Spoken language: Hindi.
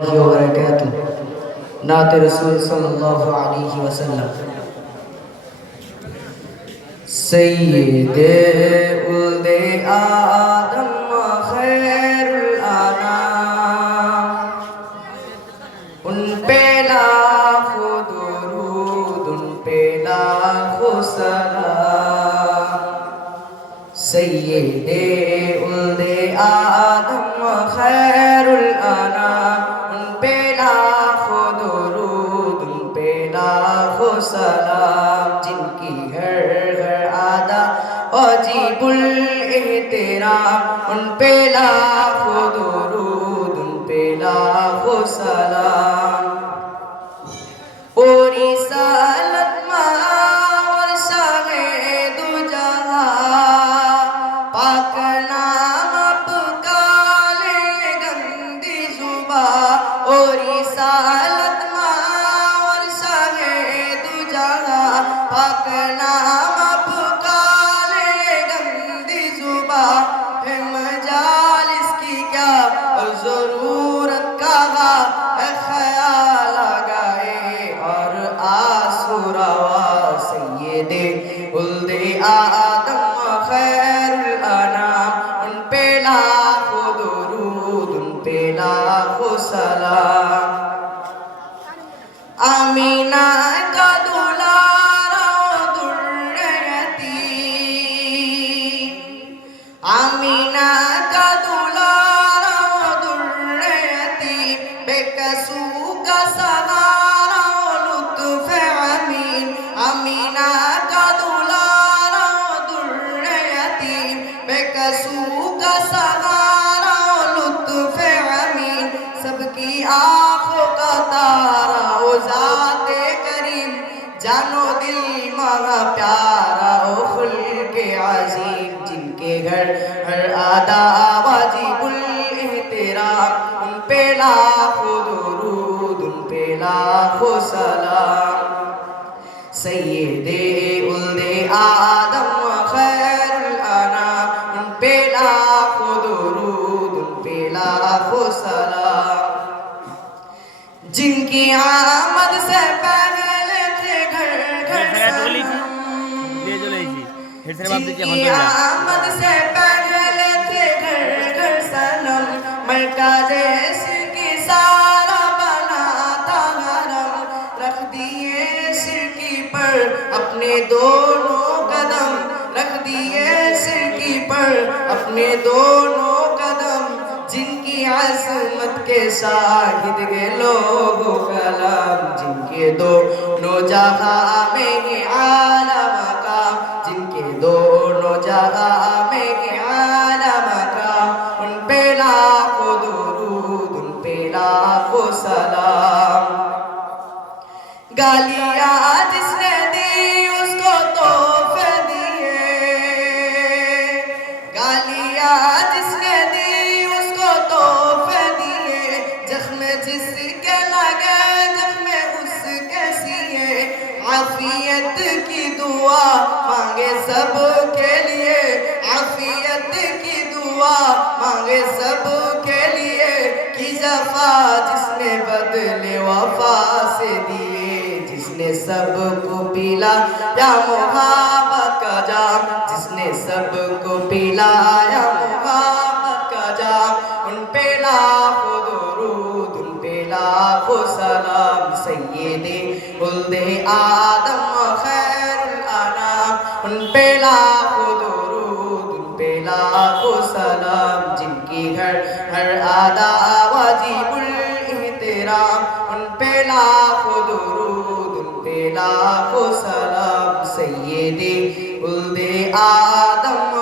वबरकातुहू नात रसूल सल्लल्लाहु अलैहि वसल्लम सय्यिदे उल्दे आदम खैरुल अनाम उन पे लाखों दुरूद उन पे लाखों सलाम सय्यिदे उल्दे आदम खैरुल अनाम सलाम जिनकी हर आदा वाजिबुल एहतराम उन पे लाखों दुरूद उन पे लाखों सलाम पूरी सालत और शाहे दो जहां पाक नाम पुकारे गंदी जुबां और सालत पाक नाम पुकारे गंदी जुबां है मजालिस की क्या और जरूरत कहा है ख्याल आगाए और आंसू रवा सय्यिदे उल्दे आदम खैरुल अनाम उन पे लाखों दुरूद उन पे लाखों सलाम आमीना का आमीना का दुलारा दुर्रयती बेकसू का सहारा लुत्फ अमीन आमीना का दुलारा दुर्रयती बेकसू का सहारा लुत्फ अमीन सबकी आंखों का तारा ओ ज़ाते करीम जानो दिल महा प्यारा ओ खुल्के अज़ीम जिनके घर हर आदा वाजिबुल एहतराम उन पे लाखों दुरूद उन पे लाखों सलाम सय्यिदे उल्दे आदम खैरुल अनाम उन पे लाखों दुरूद उन पे लाखों सलाम जिनकी आमद से पहले थे घर घर जिनकी आमद से पहले थे घर घर सनम मरकाज़े इश्क़ सारा बनाता हरम रख दिए सिरकी पर अपने दोनों कदम रख दिए सिरकी पर अपने दोनों कदम जिनकी अज़मत के शाहिद के लोगो कलाम जिनके दोनों जहां में आला मकाम जिनके दोनों जहां में आला मकाम उन पे लाखों दुरूद उन पे लाखों सलाम गालियां जिसने दी उसको तोहफे दिए गालियां जिसने दी उसको तोहफे दिए जख्म जिसके लगे जख्म उसके सिए आफियत की दुआ मांगे सब के लिए आफियत की दुआ मांगे सब के लिए की जफा जिसने बदले वफा से दिए जिसने सबको पिलाया मोहब्बत का जाम जिसने सबको पिलाया मोहब्बत का जाम उन पे लाखों दुरूद उन पे लाखों सलाम सय्यिदे उल्दे आदम खैरुल अनाम उन पे लाखों दुरूद उन पे लाखों सलाम जिनकी हर आदा वाजिबुल एहतराम उन पे लाखों दुरूद उन पे लाखों सलाम सय्यिदे उल्दे आदम